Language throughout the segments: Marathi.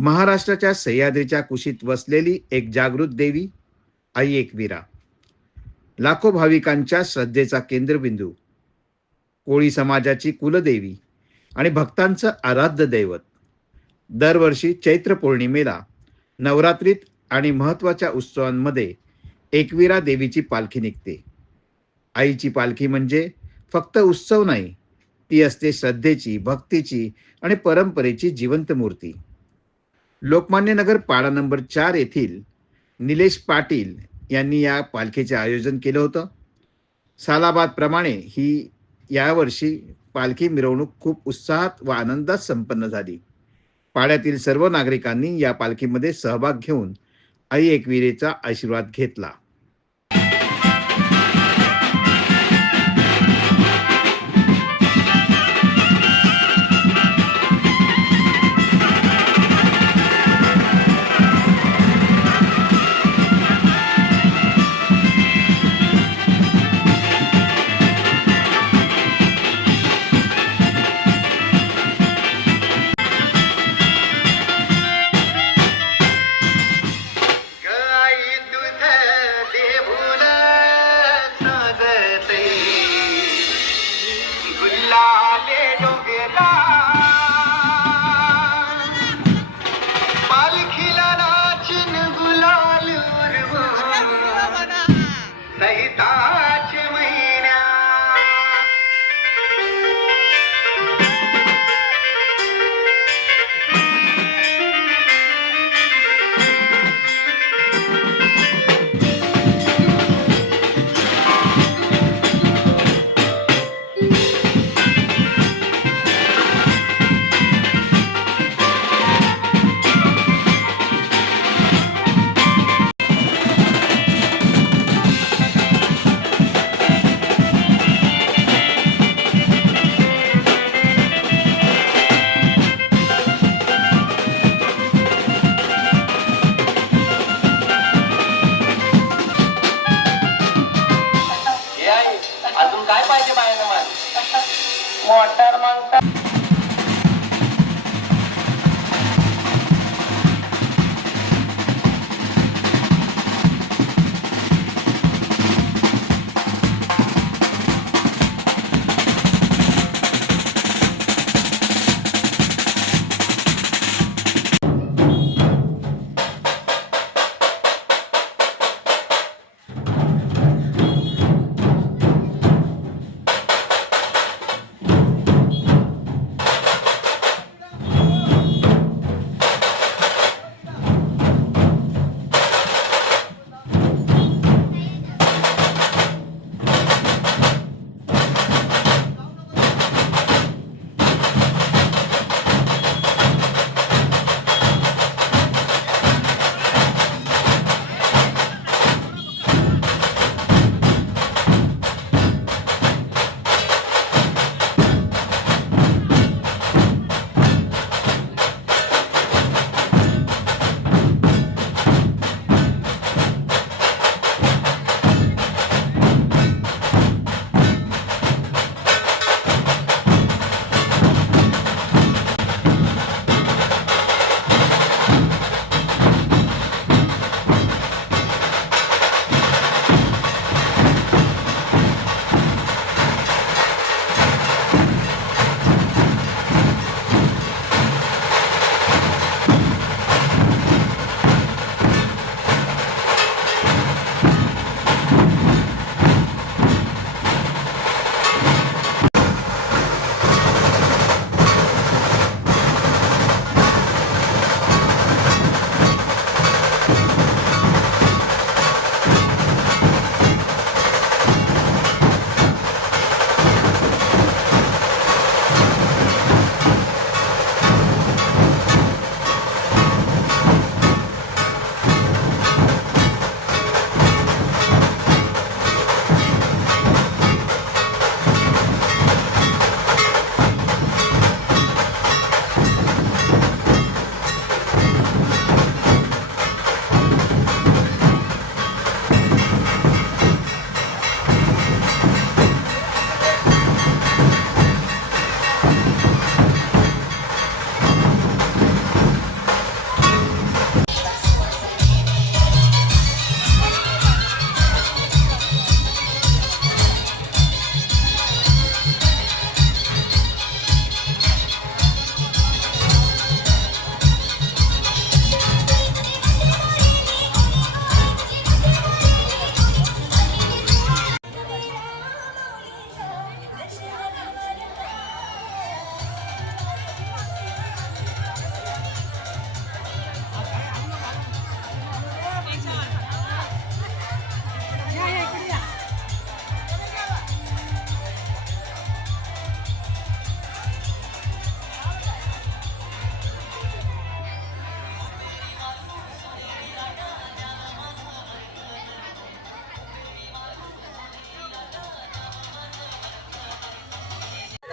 महाराष्ट्राच्या सह्याद्रीच्या कुशीत वसलेली एक जागृत देवी, आई एकवीरा. लाखो भाविकांच्या श्रद्धेचा केंद्रबिंदू, कोळी समाजाची कुलदेवी आणि भक्तांचं आराध्य दैवत. दरवर्षी चैत्र पौर्णिमेला, नवरात्रीत आणि महत्त्वाच्या उत्सवांमध्ये एकवीरा देवीची पालखी निघते. आईची पालखी म्हणजे फक्त उत्सव नाही, ती असते श्रद्धेची, भक्तीची आणि परंपरेची जिवंत मूर्ती. लोकमान्य नगर पाडा नंबर 4 येथील निलेश पाटील यांनी या पालखीचे आयोजन केलं होतं. सालाबाद प्रमाणे ही यावर्षी पालखी मिरवणूक खूप उत्साहात व आनंदात संपन्न झाली. पाड्यातील सर्व नागरिकांनी या पालखीमध्ये सहभाग घेऊन आई एकविरेचा आशीर्वाद घेतला. गाई दूध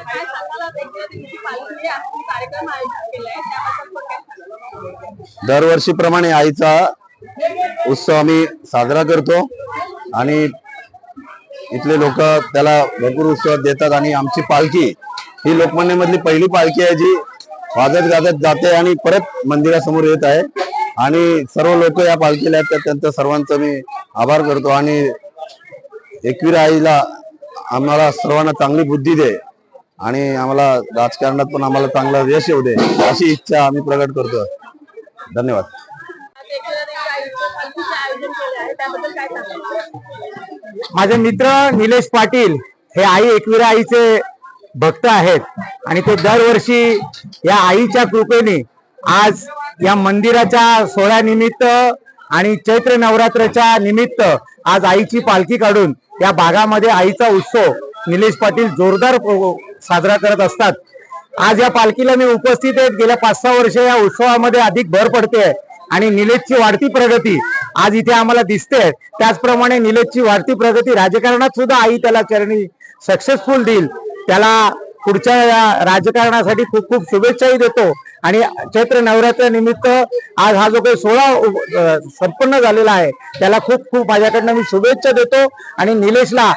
काय सांगाल आज एकविरा देवीची पालखी आहे, कार्यक्रम आयोजित केलाय त्याबद्दल थोडक्यात सांगा. दरवर्षीप्रमाणे आईचा उत्सव आम्ही साजरा करतो आणि इथले लोक त्याला भरपूर उत्सव देतात आणि आमची पालखी ही लोकमान्यमधली पहिली पालखी आहे जी वाजत गाजत जाते आणि परत मंदिरासमोर येत आहे आणि सर्व लोक या पालखीला आहेत त्यांचं सर्वांचं मी आभार करतो आणि एकविरा आईला आम्हाला सर्वांना चांगली बुद्धी दे आणि आम्हाला राजकारणात पण आम्हाला चांगलं यश येऊ दे अशी इच्छा आम्ही प्रकट करतो. धन्यवाद. आज एकविरा देवी आईच्या पालखीचे आयोजन केले आहे त्याबद्दल काय सांगाल. माझे मित्र निलेश पाटील हे आई एकविरा आईचे भक्त आहेत आणि ते दरवर्षी या आईच्या कृपेने आज या मंदिराच्या सोहळ्यानिमित्त आणि चैत्र नवरात्रच्या निमित्त आज आईची पालखी काढून या भागामध्ये आईचा उत्सव निलेश पाटील जोरदार साजरा करत असतात. आज या पालखीला मी उपस्थित आहे. गेल्या 5-6 वर्ष या उत्सवामध्ये अधिक भर पडते आणि निलेशची वाढती प्रगती आज इथे आम्हाला दिसते. त्याचप्रमाणे निलेशची वाढती प्रगती राजकारणात सुद्धा आई त्याला चरणी सक्सेसफुल देईल. त्याला पुढच्या राजकारणासाठी खूप खूप शुभेच्छाही देतो आणि चैत्र नवरात्र निमित्त आज हा जो काही सोहळा संपन्न झालेला आहे त्याला खूप खूप माझ्याकडनं मी शुभेच्छा देतो आणि निलेशला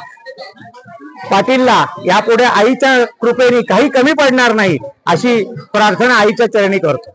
पाटीलला यापुढे आईच्या कृपेने काही कमी पडणार नाही अशी प्रार्थना आईच्या चरणी करतो.